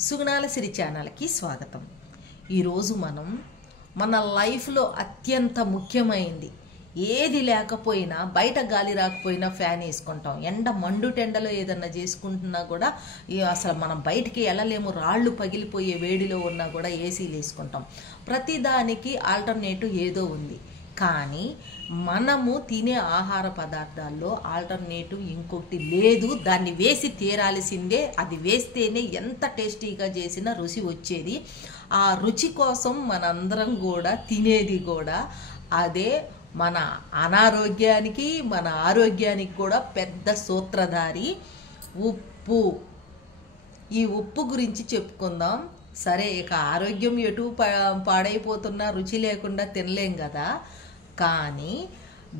సుగుణాల సిరి ఛానల్కి స్వాగతం. ఈరోజు మనం మన లైఫ్లో అత్యంత ముఖ్యమైనది ఏది లేకపోయినా, బయట గాలి రాకపోయినా ఫ్యాన్ వేసుకుంటాం. ఎండ మండుటెండలో ఏదన్నా చేసుకుంటున్నా కూడా అసలు మనం బయటికి వెళ్ళలేము. రాళ్ళు పగిలిపోయే వేడిలో ఉన్నా కూడా ఏసీలు వేసుకుంటాం. ప్రతిదానికి ఆల్టర్నేటివ్ ఏదో ఉంది. కానీ మనము తినే ఆహార పదార్థాల్లో ఆల్టర్నేటివ్ ఇంకొకటి లేదు. దాన్ని వేసి తీరాల్సిందే. అది వేస్తేనే ఎంత టేస్టీగా చేసినా రుచి వచ్చేది. ఆ రుచి కోసం మనందరం కూడా తినేది కూడా అదే. మన అనారోగ్యానికి మన ఆరోగ్యానికి కూడా పెద్ద సూత్రధారి ఉప్పు. ఈ ఉప్పు గురించి చెప్పుకుందాం. సరే, ఇక ఆరోగ్యం ఎటు పాడైపోతున్నా రుచి లేకుండా తినలేం కదా. కానీ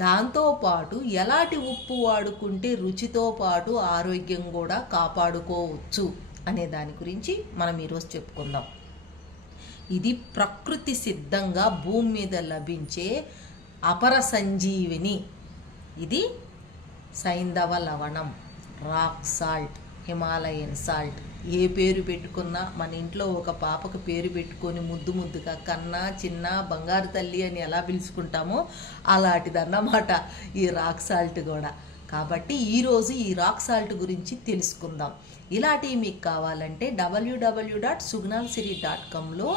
దాంతోపాటు ఎలాంటి ఉప్పు వాడుకుంటే రుచితో పాటు ఆరోగ్యం కూడా కాపాడుకోవచ్చు అనే దాని గురించి మనం ఈరోజు చెప్పుకుందాం. ఇది ప్రకృతి సిద్ధంగా భూమి మీద లభించే అపర సంజీవిని. ఇది సైంధవ లవణం, రాక్ సాల్ట్, హిమాలయన్ సాల్ట్. ఏ పేరు పెట్టుకున్నా మన ఇంట్లో ఒక పాపకు పేరు పెట్టుకొని ముద్దుగా కన్నా, చిన్న, బంగారు తల్లి అని ఎలా పిలుచుకుంటామో అలాంటిదన్నమాట ఈ రాక్ సాల్ట్ కూడా. కాబట్టి ఈరోజు ఈ రాక్ సాల్ట్ గురించి తెలుసుకుందాం. ఇలాంటివి మీకు కావాలంటే www.sugnalsiri.comలో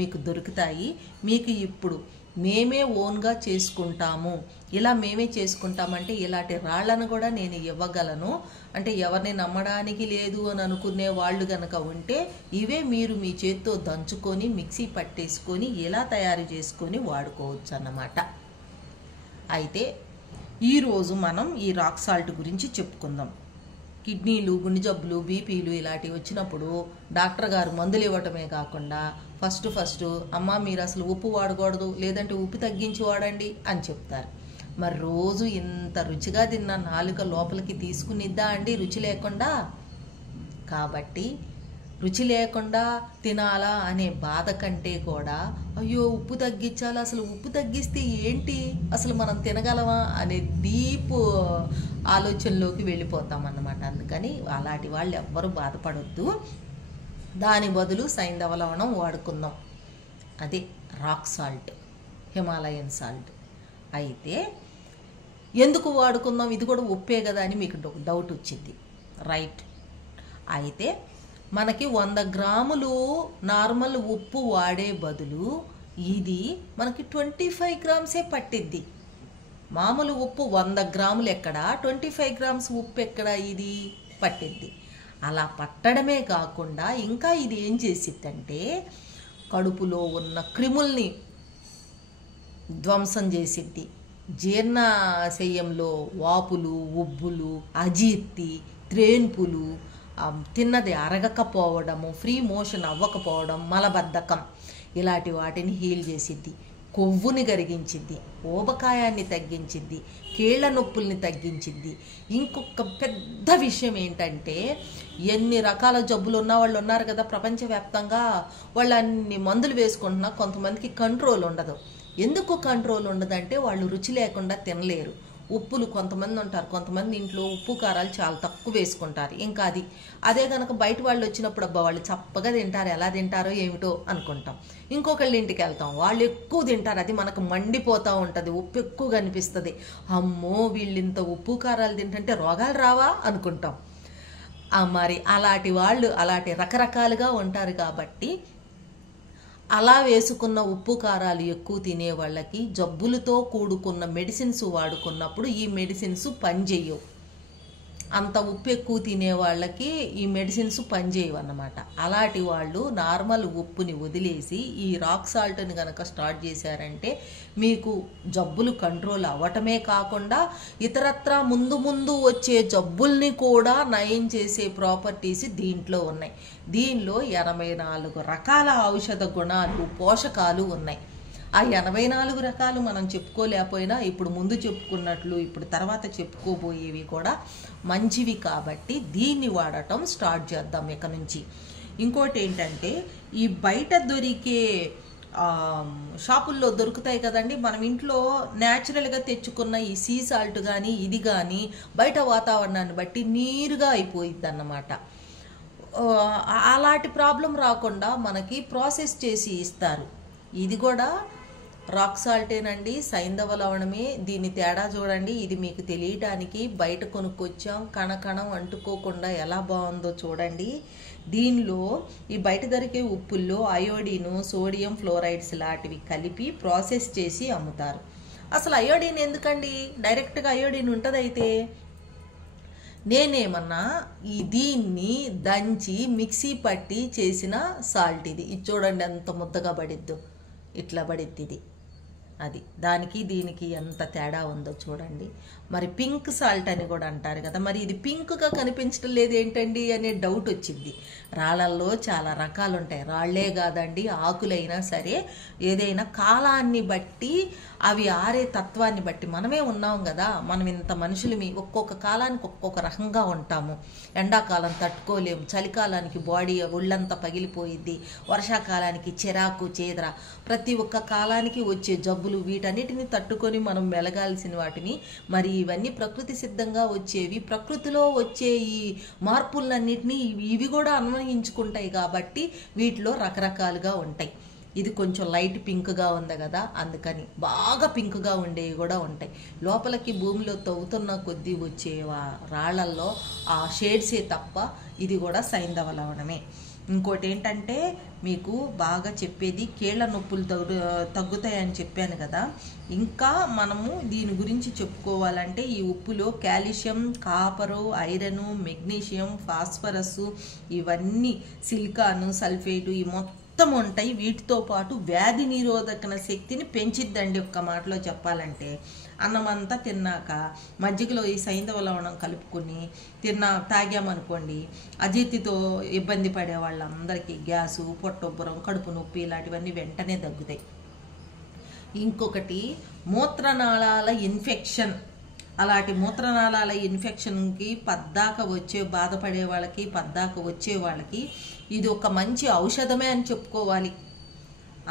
మీకు దొరుకుతాయి. మీకు ఇప్పుడు మేమే ఓన్గా చేసుకుంటాము. ఇలా మేమే చేసుకుంటామంటే ఇలాంటి రాళ్లను కూడా నేను ఇవ్వగలను. అంటే ఎవరిని నమ్మడానికి లేదు అని అనుకునే వాళ్ళు కనుక ఉంటే ఇవే మీరు మీ చేత్తో దంచుకొని మిక్సీ పట్టేసుకొని ఇలా తయారు చేసుకొని వాడుకోవచ్చు అన్నమాట. అయితే ఈరోజు మనం ఈ రాక్ సాల్ట్ గురించి చెప్పుకుందాం. కిడ్నీలు, గుండె జబ్బులు, బీపీలు ఇలాంటివి వచ్చినప్పుడు డాక్టర్ గారు మందులు ఇవ్వటమే కాకుండా ఫస్ట్ అమ్మ మీరు అసలు ఉప్పు వాడకూడదు, లేదంటే ఉప్పు తగ్గించి వాడండి అని చెప్తారు. మరి రోజు ఇంత రుచిగా తిన్న నాలుక లోపలికి తీసుకునిద్దా అండి రుచి లేకుండా? కాబట్టి రుచి లేకుండా తినాలా అనే బాధ కంటే కూడా అయ్యో ఉప్పు తగ్గించాలి, అసలు ఉప్పు తగ్గిస్తే ఏంటి, అసలు మనం తినగలమా అనే డీప్ ఆలోచనలోకి వెళ్ళిపోతాం అన్నమాట. అందుకని అలాంటి వాళ్ళు ఎవ్వరూ బాధపడొద్దు. దాని బదులు సైంధవ లవణం వాడుకుందాం. అదే రాక్ సాల్ట్, హిమాలయన్ సాల్ట్. అయితే ఎందుకు వాడుకుందాం, ఇది కూడా ఉప్పే కదా అని మీకు డౌట్ వచ్చింది, రైట్? అయితే మనకి 100 గ్రాములు నార్మల్ ఉప్పు వాడే బదులు ఇది మనకి 25 గ్రామ్సే పట్టిద్ది. మామూలు ఉప్పు 100 గ్రాములు ఎక్కడ, 25 గ్రామ్స్ ఉప్పు ఎక్కడ ఇది పట్టిద్ది. అలా పట్టడమే కాకుండా ఇంకా ఇది ఏం చేసిద్దంటే కడుపులో ఉన్న క్రిముల్ని ధ్వంసం చేసిద్ది. జీర్ణాశయంలో వాపులు, ఉబ్బులు, అజీర్తి, త్రేన్పులు, తిన్నది అరగకపోవడము, ఫ్రీ మోషన్ అవ్వకపోవడం, మలబద్ధకం ఇలాంటి వాటిని హీల్ చేసిద్ది. కొవ్వుని కరిగించిద్ది, ఊబకాయాన్ని తగ్గించిద్ది, కీళ్ల నొప్పుల్ని తగ్గించిద్ది. ఇంకొక పెద్ద విషయం ఏంటంటే ఎన్ని రకాల జబ్బులు ఉన్న వాళ్ళు ఉన్నారు కదా ప్రపంచవ్యాప్తంగా, వాళ్ళు అన్ని మందులు వేసుకుంటున్నా కొంతమందికి కంట్రోల్ ఉండదు. ఎందుకు కంట్రోల్ ఉండదంటే వాళ్ళు రుచి లేకుండా తినలేరు. ఉప్పులు కొంతమంది ఉంటారు, కొంతమంది ఇంట్లో ఉప్పు కారాలు చాలా తక్కువ వేసుకుంటారు. ఇంకా అదే కనుక బయట వాళ్ళు వచ్చినప్పుడు అబ్బా వాళ్ళు చప్పగా తింటారు, ఎలా తింటారో ఏమిటో అనుకుంటాం. ఇంకొకళ్ళ ఇంటికి వెళ్తాం, వాళ్ళు ఎక్కువ తింటారు, అది మనకు మండిపోతూ ఉంటుంది, ఉప్పు ఎక్కువ కనిపిస్తుంది. అమ్మో వీళ్ళు ఇంత ఉప్పు కారాలు తింటుంటే రోగాలు రావా అనుకుంటాం. మరి అలాంటి వాళ్ళు అలాంటి రకరకాలుగా ఉంటారు. కాబట్టి అలా వేసుకున్న ఉప్పు కారాలు ఎక్కువ తినే వాళ్ళకి జబ్బులతో కూడుకున్న మెడిసిన్స్ వాడుకున్నప్పుడు ఈ మెడిసిన్స్ పనిచేయవు. అంత ఉప్పు ఎక్కువ తినే వాళ్ళకి ఈ మెడిసిన్స్ పనిచేయవు అన్నమాట. అలాంటి వాళ్ళు నార్మల్ ఉప్పుని వదిలేసి ఈ రాక్ సాల్ట్ని కనుక స్టార్ట్ చేశారంటే మీకు జబ్బులు కంట్రోల్ అవ్వటమే కాకుండా ఇతరత్రా ముందు వచ్చే జబ్బుల్ని కూడా నయం చేసే ప్రాపర్టీస్ దీంట్లో ఉన్నాయి. దీనిలో 84 రకాల ఔషధ గుణాలు, పోషకాలు ఉన్నాయి. ఆ 84 రకాలు మనం చెప్పుకోలేకపోయినా ఇప్పుడు ముందు చెప్పుకున్నట్లు ఇప్పుడు తర్వాత చెప్పుకోబోయేవి కూడా మంచివి. కాబట్టి దీన్ని వాడటం స్టార్ట్ చేద్దాం ఇక నుంచి. ఇంకోటి ఏంటంటే ఈ బయట దొరికే షాపుల్లో దొరుకుతాయి కదండి, మనం ఇంట్లో న్యాచురల్గా తెచ్చుకున్న ఈ సీ సాల్ట్ కానీ ఇది కానీ బయట వాతావరణాన్ని బట్టి నీరుగా అయిపోయిద్ది అన్నమాట. అలాంటి ప్రాబ్లం రాకుండా మనకి ప్రాసెస్ చేసి ఇస్తారు. ఇది కూడా రాక్ సాల్టేనండి, సైంధవ లవణమే. దీని తేడా చూడండి. ఇది మీకు తెలియటానికి బయట కొనుక్కొచ్చాం, కణకణం అంటుకోకుండా ఎలా బాగుందో చూడండి. దీనిలో ఈ బయట దొరికే ఉప్పుల్లో అయోడిను, సోడియం ఫ్లోరైడ్స్ లాంటివి కలిపి ప్రాసెస్ చేసి అమ్ముతారు. అసలు అయోడిన్ ఎందుకండి? డైరెక్ట్గా అయోడిన్ ఉంటుందైతే నేనేమన్నా దీన్ని దంచి మిక్సీ పట్టి చేసిన సాల్ట్ ఇది చూడండి ఎంత ముద్దగా పడిద్దో, ఇట్లా పడిద్ది ఇది. అది దానికి దీనికి ఎంత తేడా ఉందో చూడండి. మరి పింక్ సాల్ట్ అని కూడా అంటారు కదా, మరి ఇది పింక్గా కనిపించడం లేదు ఏంటండి అనే డౌట్ వచ్చింది. రాళ్ళల్లో చాలా రకాలు ఉంటాయి. రాళ్లే కాదండి, ఆకులైనా సరే ఏదైనా కాలాన్ని బట్టి అవి ఆరే తత్వాన్ని బట్టి మనమే ఉన్నాం కదా. మనం ఇంత మనుషులమి ఒక్కొక్క కాలానికి ఒక్కొక్క రకంగా ఉంటాము. ఎండాకాలం తట్టుకోలేము, చలికాలానికి బాడీ ఒళ్ళంతా పగిలిపోయిద్ది, వర్షాకాలానికి చిరాకు చేదర, ప్రతి ఒక్క కాలానికి వచ్చే జబ్బులు వీటన్నిటిని తట్టుకొని మనం మెలగాల్సిన వాటిని. మరి ఇవన్నీ ప్రకృతి సిద్ధంగా వచ్చేవి. ప్రకృతిలో వచ్చే ఈ మార్పులన్నిటినీ ఇవి కూడా అన్వయించుకుంటాయి కాబట్టి వీటిలో రకరకాలుగా ఉంటాయి. ఇది కొంచెం లైట్ పింక్గా ఉంది కదా, అందుకని బాగా పింక్గా ఉండేవి కూడా ఉంటాయి. లోపలికి భూమిలో తవ్వుతున్న కొద్దీ వచ్చే రాళ్లల్లో ఆ షేడ్సే తప్ప ఇది కూడా సైంధవ లవణమే. ఇంకోటి ఏంటంటే మీకు బాగా చెప్పేది కీళ్ళ నొప్పులు తగ్గుతాయని చెప్పాను కదా. ఇంకా మనము దీని గురించి చెప్పుకోవాలంటే ఈ ఉప్పులో కాల్షియం, కాపరు, ఐరన్, మెగ్నీషియం, ఫాస్ఫరస్, ఇవన్నీ సిలికాను, సల్ఫేటు ఈ మొత్తం ఉంటాయి. వీటితో పాటు వ్యాధి నిరోధక శక్తిని పెంచిద్దండి. ఒక్క మాటలో చెప్పాలంటే అన్నమంతా తిన్నాక మజ్జిగలో ఈ సైంధవ లవణం కలుపుకొని తాగామనుకోండి, అజీర్తితో ఇబ్బంది పడే వాళ్ళందరికీ గ్యాసు, పొట్టొబ్బరం, కడుపు నొప్పి ఇలాంటివన్నీ వెంటనే తగ్గుతాయి. ఇంకొకటి మూత్రనాళాల ఇన్ఫెక్షన్. అలాంటి మూత్రనాళాల ఇన్ఫెక్షన్కి పద్దాక బాధపడే వాళ్ళకి, పద్దాక వచ్చే వాళ్ళకి ఇది ఒక మంచి ఔషధమే అని చెప్పుకోవాలి.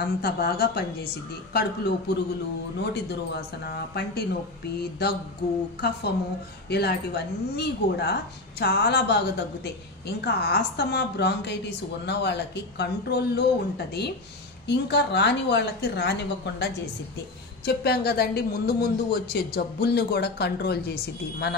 అంత బాగా పనిచేసిద్ది. కడుపులో పురుగులు, నోటి దుర్వాసన, పంటి నొప్పి, దగ్గు, కఫము ఇలాంటివన్నీ కూడా చాలా బాగా తగ్గుతాయి. ఇంకా ఆస్తమా, బ్రాంకైటిస్ ఉన్న వాళ్ళకి కంట్రోల్లో ఉంటుంది. ఇంకా రాని వాళ్ళకి రానివ్వకుండా చేసిద్ది. చెప్పాం కదండి, ముందు ముందు వచ్చే జబ్బుల్ని కూడా కంట్రోల్ చేసిద్ది. మన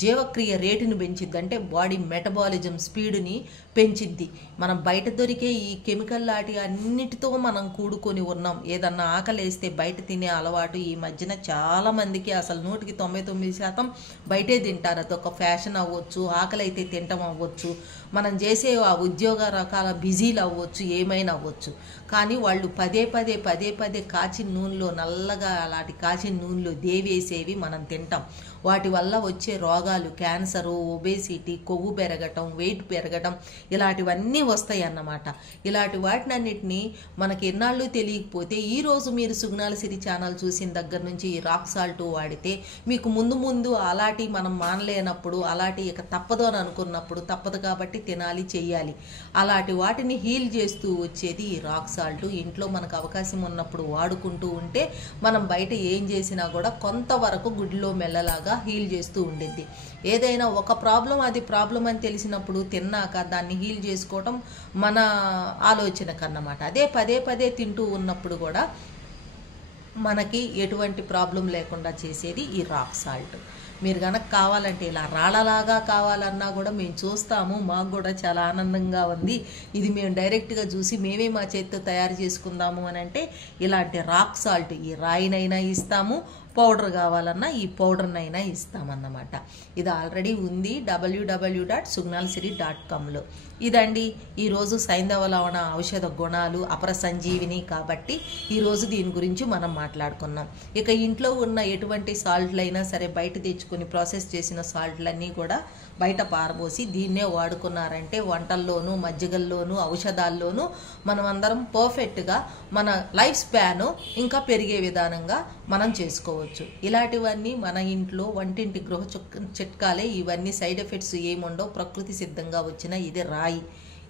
జీవక్రియ రేటుని పెంచిద్ది, అంటే బాడీ మెటబాలిజం స్పీడ్ని పెంచిద్ది. మనం బయట దొరికే ఈ కెమికల్ లాంటి అన్నిటితో మనం కూడుకొని ఉన్నాం. ఏదన్నా ఆకలేస్తే బయట తినే అలవాటు ఈ మధ్యన చాలా మందికి, అసలు 99% బయటే తింటారు. అదొక ఫ్యాషన్ అవ్వచ్చు, ఆకలి అయితే తింటం అవ్వచ్చు, మనం చేసే ఆ ఉద్యోగ రకాల బిజీలు అవ్వచ్చు, ఏమైనా అవ్వచ్చు. కానీ వాళ్ళు పదే పదే కాచిన నూనెలో నల్లగా అలాంటి కాచిన నూనెలో దేవేసేవి మనం తింటాం. వాటి వల్ల వచ్చే రోగాలు క్యాన్సరు, ఒబేసిటీ, కొవ్వు పెరగటం, వెయిట్ పెరగటం ఇలాంటివన్నీ వస్తాయి అన్నమాట. ఇలాంటి వాటినన్నిటినీ మనకి ఎన్నాళ్ళు తెలియకపోతే ఈరోజు మీరు సుగుణాల సిరి ఛానల్ చూసిన దగ్గర నుంచి ఈ రాక్ సాల్ట్ వాడితే మీకు ముందు అలాంటి మనం మానలేనప్పుడు, అలాంటి ఇక తప్పదు అని అనుకున్నప్పుడు తప్పదు కాబట్టి తినాలి, చెయ్యాలి. అలాంటి వాటిని హీల్ చేస్తూ వచ్చేది ఈ రాక్ సాల్ట్. ఇంట్లో మనకు అవకాశం ఉన్నప్పుడు వాడుకుంటూ ఉంటే మనం బయట ఏం చేసినా కూడా కొంతవరకు గుడ్లో మెల్లలాగా హీల్ చేస్తూ ఉండిద్ది. ఏదైనా ఒక ప్రాబ్లం అది ప్రాబ్లం అని తెలిసినప్పుడు తిన్నాక దాన్ని హీల్ చేసుకోవటం మన ఆలోచనకు అన్నమాట. అదే పదే తింటూ ఉన్నప్పుడు కూడా మనకి ఎటువంటి ప్రాబ్లం లేకుండా చేసేది ఈ రాక్ సాల్ట్. మీరు కనుక కావాలంటే ఇలా రాళ్ళలాగా కావాలన్నా కూడా మేము చూస్తాము, మాకు కూడా చాలా ఆనందంగా ఉంది. ఇది మేము డైరెక్ట్గా చూసి మేమే మా చేతితో తయారు చేసుకుందాము అని అంటే ఇలాంటి రాక్ సాల్ట్ ఈ రాయినైనా ఇస్తాము, పౌడర్ కావాలన్నా ఈ పౌడర్నైనా ఇస్తామన్నమాట. ఇది ఆల్రెడీ ఉంది www.sugnalsiri.comలో. ఇదండి ఈరోజు సైంధవ లవణ ఔషధ గుణాలు, అపర సంజీవిని కాబట్టి ఈరోజు దీని గురించి మనం మాట్లాడుకున్నాం. ఇక ఇంట్లో ఉన్న ఎటువంటి సాల్ట్లైనా సరే బయట తెచ్చుకొని ప్రాసెస్ చేసిన సాల్ట్లన్నీ కూడా బయట పారబోసి దీన్నే వాడుకున్నారంటే వంటల్లోనూ, మజ్జిగల్లోనూ, ఔషధాల్లోనూ మనం అందరం పర్ఫెక్ట్గా మన లైఫ్ స్పాన్ ఇంకా పెరిగే విధానంగా మనం చేసుకోవచ్చు. ఇలాంటివన్నీ మన ఇంట్లో వంటింటి గృహ చిట్కాలే. ఇవన్నీ సైడ్ ఎఫెక్ట్స్ ఏముండవు. ప్రకృతి సిద్ధంగా వచ్చిన ఇది రాయి,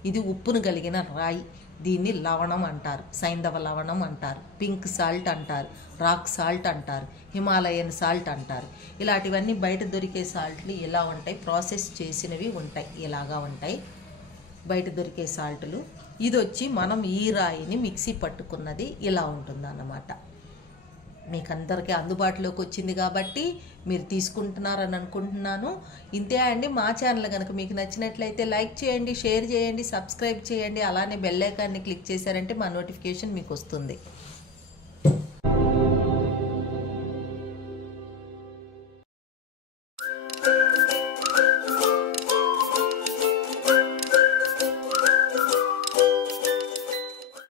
ఇది ఉప్పును కలిగిన రాయి. దీన్ని లవణం అంటారు, సైంధవ లవణం అంటారు, పింక్ సాల్ట్ అంటారు, రాక్ సాల్ట్ అంటారు, హిమాలయన్ సాల్ట్ అంటారు. ఇలాంటివన్నీ బయట దొరికే సాల్ట్లు ఇలా ఉంటాయి, ప్రాసెస్ చేసినవి ఉంటాయి, ఇలాగా ఉంటాయి. బయట దొరికే సాల్టులు. ఇది వచ్చి మనం ఈ రాయిని మిక్సీ పట్టుకున్నది ఇలా ఉంటుందన్నమాట. మీకు అందరికీ అందుబాటులోకి వచ్చింది కాబట్టి మీరు తీసుకుంటున్నారని అనుకుంటున్నాను. ఇంతే అండి. మా ఛానల్ కనుక మీకు నచ్చినట్లయితే లైక్ చేయండి, షేర్ చేయండి, సబ్స్క్రైబ్ చేయండి. అలానే బెల్ ఐకాన్ని క్లిక్ చేశారంటే మా నోటిఫికేషన్ మీకు వస్తుంది.